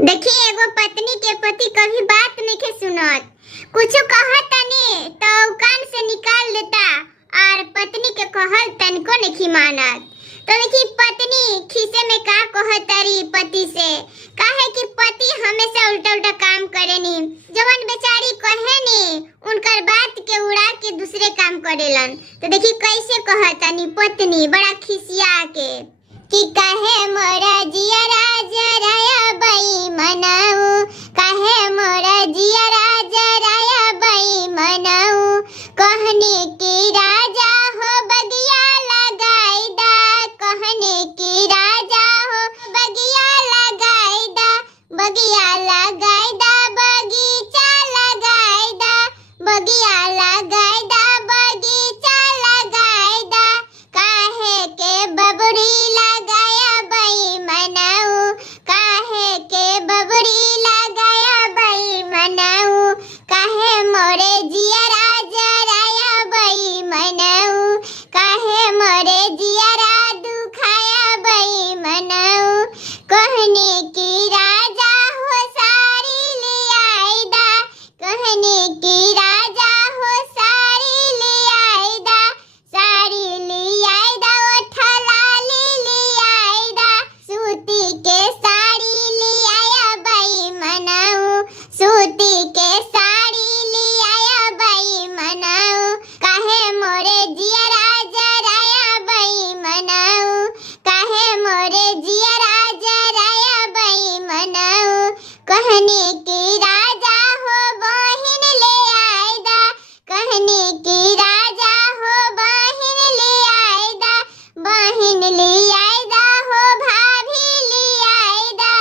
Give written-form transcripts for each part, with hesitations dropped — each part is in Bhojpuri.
देखिए एगो पत्नी के पति कभी बात नहीं सुनत, कुछ कहत तनी तो कान से निकाल देता और पत्नी के कहल तनको नहीं मानत। तो देखिए पत्नी खीसे में का कहत तारी पति से, काहे कि पति हमेशा उल्टा उल्टा काम करेनी, जवन बेचारी कहेनी उनकर बात के उड़ा के दूसरे काम करेलन। तो देखिए कैसे कहत तानी पत्नी बड़ा खिसिया के कि काहे मोरा जिया राजा राया बाई मनाऊ, काहे मोरा जिया राजा राया बाई मनाऊ, कहने की राजा हो बगिया लगाई दा, कहने की राजा हो बगिया लगाई दा, बगिया लगाई दा, बगीचा लगाई दा, बगिया लगाई दा, बगीचा लगाई दा, काहे के बबरी लगाया बाई मनाऊ, काहे के बबरी लगाया बाई मनाऊ, काहे मोरे जिया राजा राया बाई मनाऊ, काहे मोरे जिया रा दुखाया बाई मनाऊ, कहने की राजा हो सारी ले आई दा, कहने की राजा हो सारी ले आई दा, साड़ी ले आई दा, ओठा लाली ले आई दा, सूती के साड़ी ले आया बाई मनाऊ, सूती के साड़ी ले आया बाई मनाऊ, काहे मोरे जिया राजा राया बाई मनाऊ, काहे मोरे जिया राजा राया बाई मनाऊ, कहने की राजा हो बहिन ले आई दा, कहने की राजा हो बहिन ले आई दा, बहिन ले आई दा हो भाभी ले आई दा,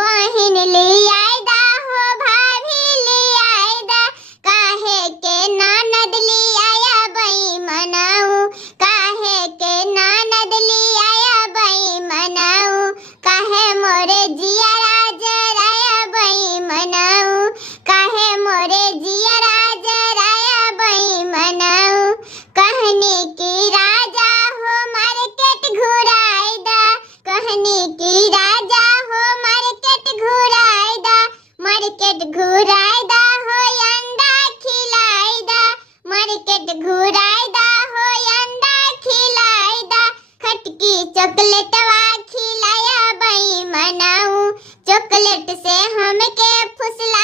बहिन ले आई दा हो भाभी ले आई दा, काहे के ननद ले आया बाई मनाऊ, काहे के ननद ले आया बाई मनाऊ, काहे मोरे जिया राजा राया बाई मनाऊ, काहे मोरे जिया राजा राया बाई मनाऊ, कहने की राजा हो मार्केट घुराई दा, कहने की राजा हो मार्केट घुराई दा, मार्केट घुराई दा हो अंडा खिलाई दा, मार्केट घुराई दा हो अंडा खिलाई दा, खटकी चॉकलेटवा खिलाया बाई मनाऊ, चॉकलेट से हमके फुसला